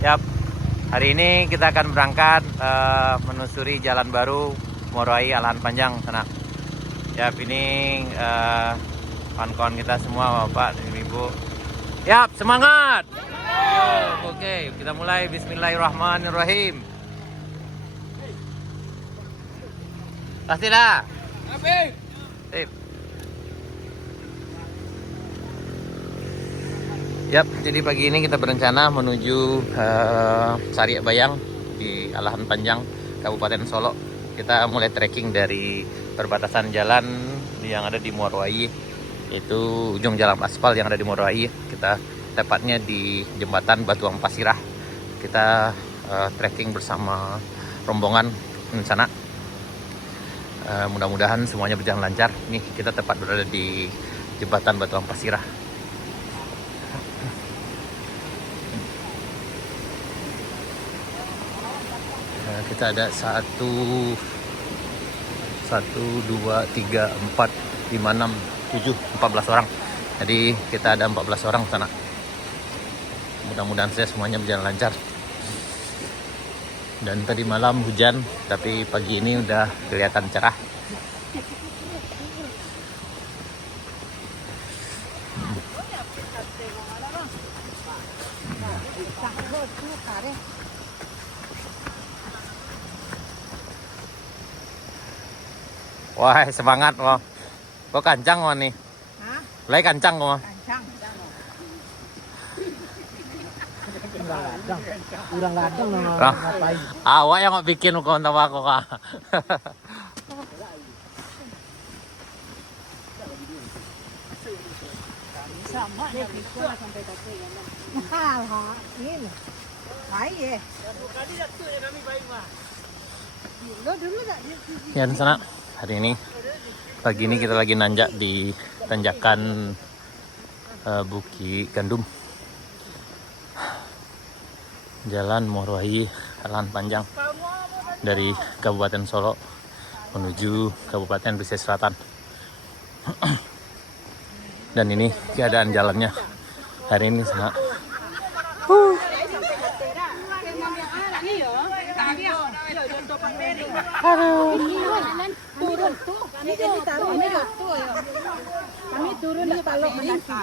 Yap, hari ini kita akan berangkat menelusuri jalan baru Moroai Alahan Panjang sana. Yap, ini kawan-kawan kita semua, Bapak dan Ibu. Yap, semangat. Oke, kita mulai. Bismillahirrahmanirrahim. Pasti dah. Sip. Yap, jadi pagi ini kita berencana menuju Sari Bayang di Alahan Panjang, Kabupaten Solo. Kita mulai trekking dari perbatasan jalan yang ada di Moroai, itu ujung jalan aspal yang ada di Moroai. Kita tepatnya di jembatan Batuang Pasirah. Kita trekking bersama rombongan di sana. Mudah-mudahan semuanya berjalan lancar. Nih, kita tepat berada di jembatan Batuang Pasirah. Kita ada 1, 2, 3, 4, 5, 6, 7, 14 orang. Jadi kita ada 14 orang sana. Mudah-mudahan semuanya berjalan lancar. Dan tadi malam hujan, tapi pagi ini udah kelihatan cerah. Wah, semangat kok. Kok kancang kok nih? Hah? Mulai kancang kok. Kancang. Kurang kadang ngapain? Awak yang bikin kok tahu aku kak. Sama deh, sampai kaki ya. Mahal, ha? Ini. Baik ya. Ya, di sana. Hari ini, pagi ini kita lagi nanjak di tanjakan Bukit Gandum, Jalan Moroai Alahan Panjang dari Kabupaten Solo menuju Kabupaten Pesisir Selatan. Dan ini keadaan jalannya hari ini sangat Kami turun di Talok Menaki.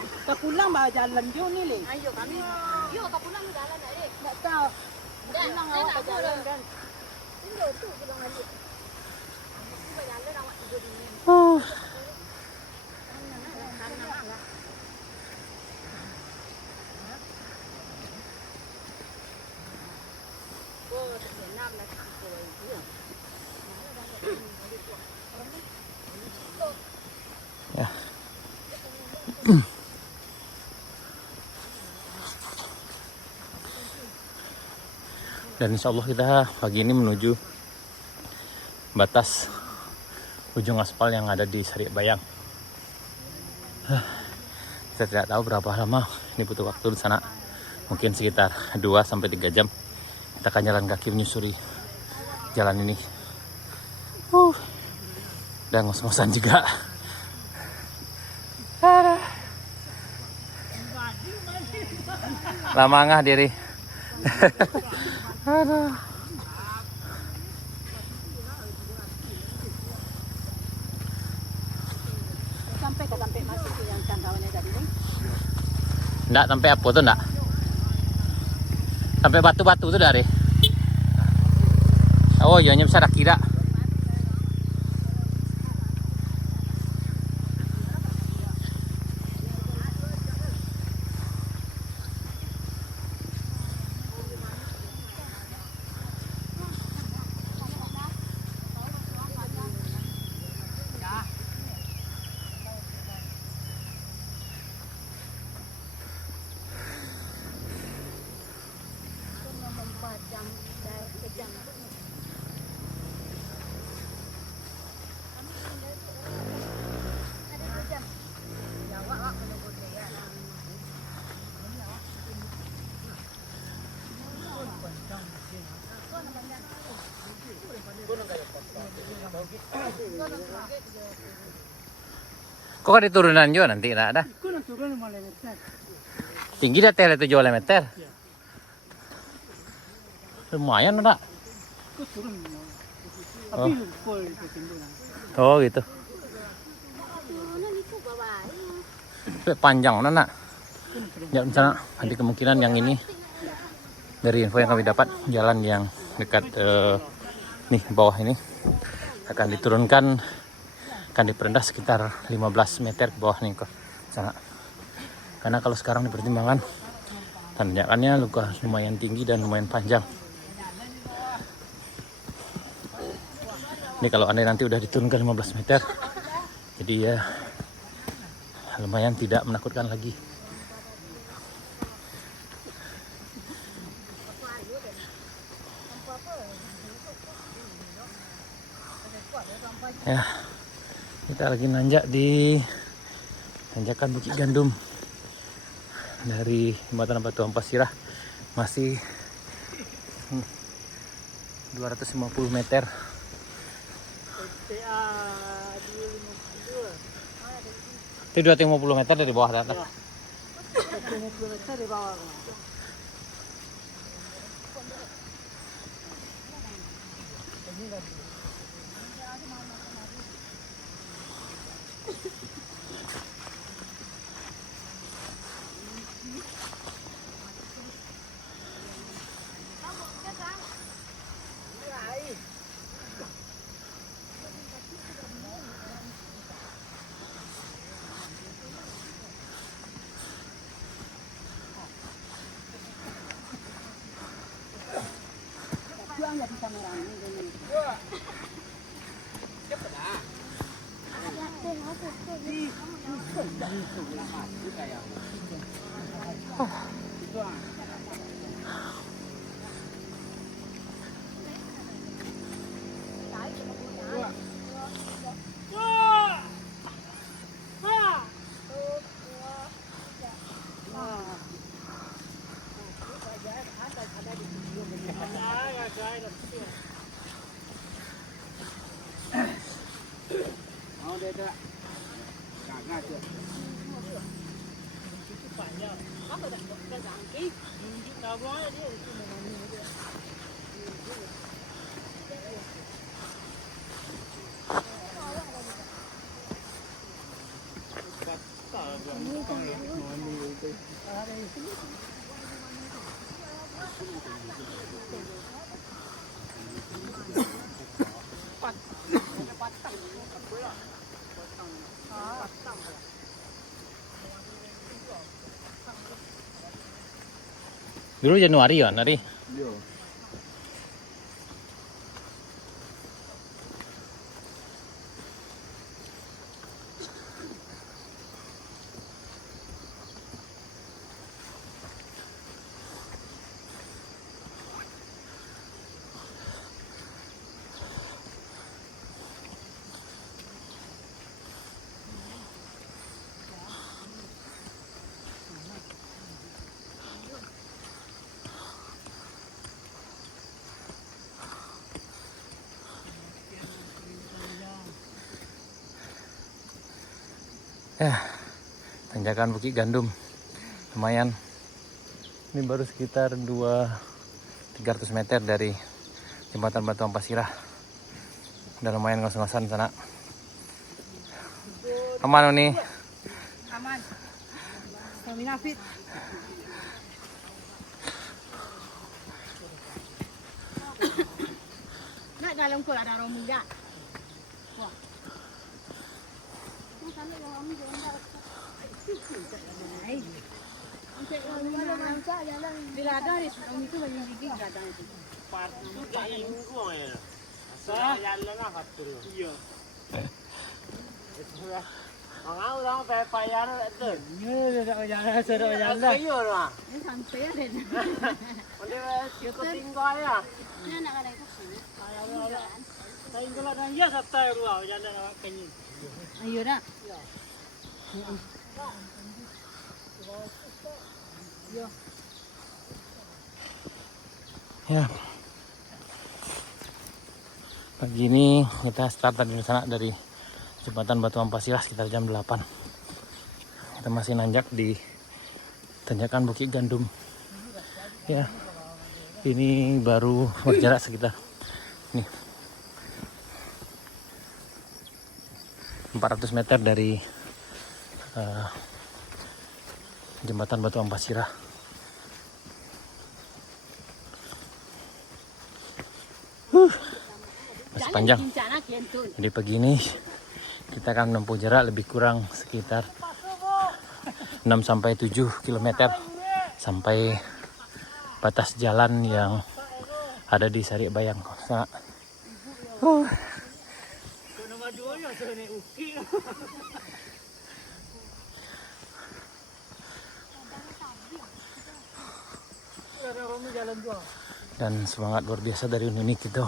Kita pulang bawa jalan jauh nih, Le. Ayo kami. Yuk, kita pulang jalan aja. Enggak tahu. Pulang awak ke jalan kan. Ini tuh pulang aja. Jalan awak tidur di sini. ya. Dan insya Allah kita pagi ini menuju batas ujung aspal yang ada di Sari Bayang. Saya tidak tahu berapa lama ini butuh waktu di sana. Mungkin sekitar 2-3 jam. Kita akan jalan kaki menyusuri jalan ini. Dan ngos-ngosan juga. Lama ngah diri. Aduh. Sampai masuk ke yang kawannya tadi nih. Enggak, sampai apa tuh enggak? Sampai batu-batu tuh dari. Oh, iya nyem sadak kira. Kok ada turunan juga nanti, enggak ada? turun 5 meter. Tinggi dah tel itu 7 meter. Lumayan enggak? Itu turun. Tapi full itu timbunan. Oh gitu. Panjang nak. Ya misalnya nanti kemungkinan yang ini dari info yang kami dapat jalan yang dekat nih bawah ini akan diturunkan, akan diperendah sekitar 15 meter ke bawah nih kok sana. Karena kalau sekarang dipertimbangkan tanjakannya lumayan tinggi dan lumayan panjang. Ini kalau andai nanti udah diturunkan 15 meter, jadi ya lumayan tidak menakutkan lagi. Ya, kita lagi nanjak di tanjakan Bukit Gandum dari jembatan Batuan Pasirah, masih 250 meter. Itu 250 meter dari bawah atas. 250 meter di bawah. Nggak bisa merangin ini. Dulu Januari ya, Nari. Iya. Ya, tanjakan Bukit Gandum lumayan. Ini baru sekitar 300 meter dari jembatan Batuan Pasirah. Udah lumayan ngos-ngosan sana. Aman nih. Aman. Stamina fit. Nak dalam kul ada orang muda. Wah. Sampai orang muda enggak. Untuk orang muda jalan. Bila ada orang itu banyak gigi ada itu. Parti kayak minggu ya. Asal jalan lah katur. Iya. Orang orang payah itu. Ya, dah jalan, sudah jalan. Iya lah. Ini sampai ada. Nanti ikut tinggal ya. Ini nak ada itu. Saya kalau dah ya sabta ruah jalan kanyi. Ayo dah. Ya. Pagi ini kita start dari sana dari jembatan Batuan Pasirah sekitar jam 8. Kita Kita masih nanjak di tanjakan Bukit Gandum. Ya, ini baru berjarak sekitar nih 400 meter dari jembatan Batu Ampasirah. Masih panjang. Jadi pagi ini kita akan menempuh jarak lebih kurang sekitar 6 sampai 7 km sampai batas jalan yang ada di Sariak Bayang. Sangat dan semangat luar biasa dari unit itu.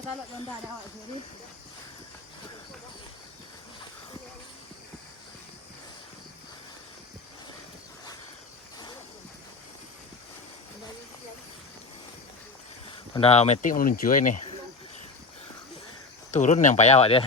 Kalau jonda ada awak sendiri. Udah metik meluncur ini. Turun yang payah awak dia.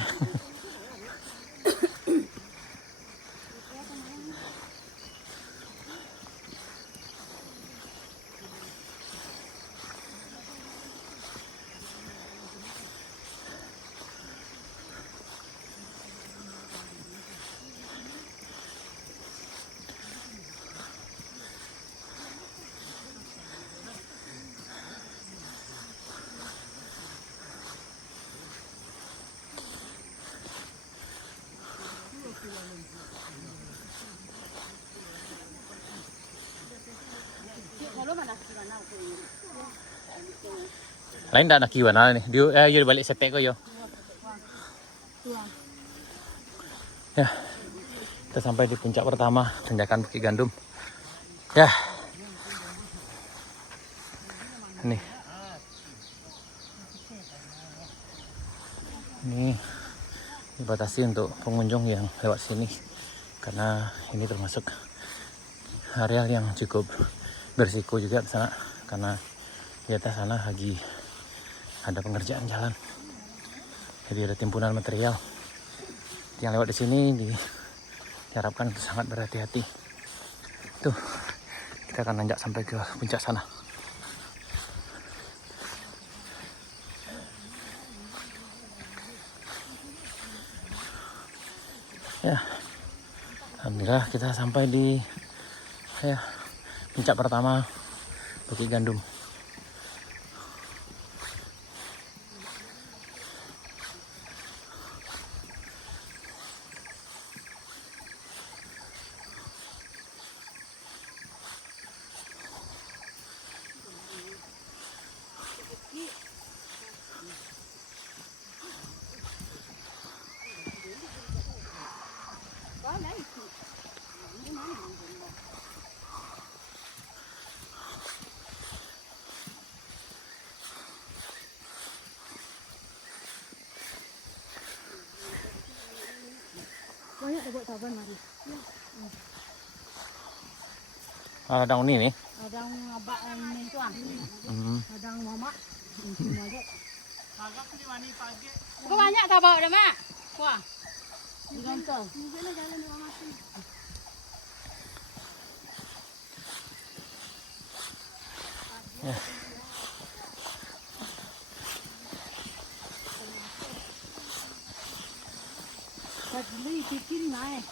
Lain tak nak kiwan nih. Dia balik setek kau yo. Ya, kita sampai di puncak pertama tanjakan Bukit Gandum. Ya, ini dibatasi untuk pengunjung yang lewat sini karena ini termasuk area yang cukup berisiko juga di sana karena di atas sana lagi ada pengerjaan jalan, jadi ada timbunan material. Yang lewat di sini diharapkan sangat berhati-hati. Tuh, kita akan nanjak sampai ke puncak sana. Ya, alhamdulillah kita sampai di puncak pertama Bukit Gandum. Banyak ada buat taban mari. Ada ini nih. Ada ngabak ini tu ah. Ada mamak. Kau banyak tak bawa dah mak? Wah. Digantong. Mungkin jalan dua mati. Ya. Beli bikin naik.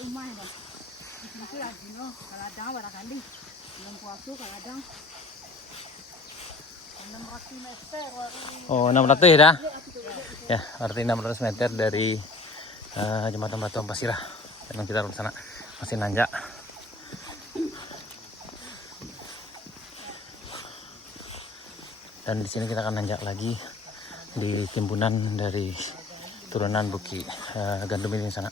Rumah dah. Mesti ada no. Kalau ada barangkali. Belum puasa kalau ada. 600 meter. Oh, 600 ya dah. Ya, arti 600 meter dari jembatan Batu Ampasirah. Dan kita ke sana masih nanjak. Dan di sini kita akan nanjak lagi di timbunan dari turunan Bukit Gandum ini sana.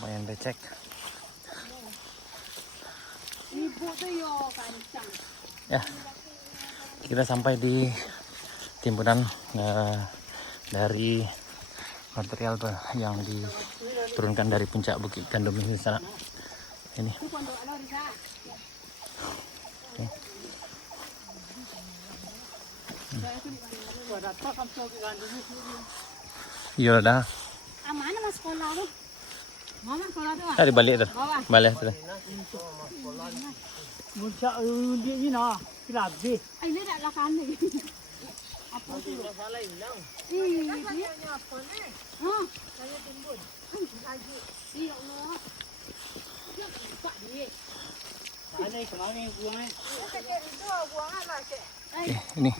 lumayan becek. Ibu tuh yo kancang. Ya, kita sampai di timbunan dari material yang diturunkan dari puncak Bukit Gandum di sana. Ini. Oke. Iya dah. Mana mas sekolah tuh? Mama sekolah tuh? Tadi balik tuh. Balik tuh. Muncak dia ni nak, kelabi. Ay, ini dah kan ni. Apa tu? Masalah hilang. Ini apa ni? Oh, saya timbun. Lagi. Ya Allah. Tak dia. Mana kemana buang ni? Itu buangan lah cik. Oke, ini.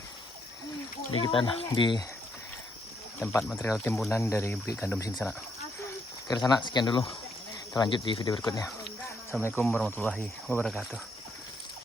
Jadi kita di tempat material timbunan dari Bukit Gandum sini sana. Ke sana sekian dulu. Kita lanjut di video berikutnya. Assalamualaikum warahmatullahi wabarakatuh.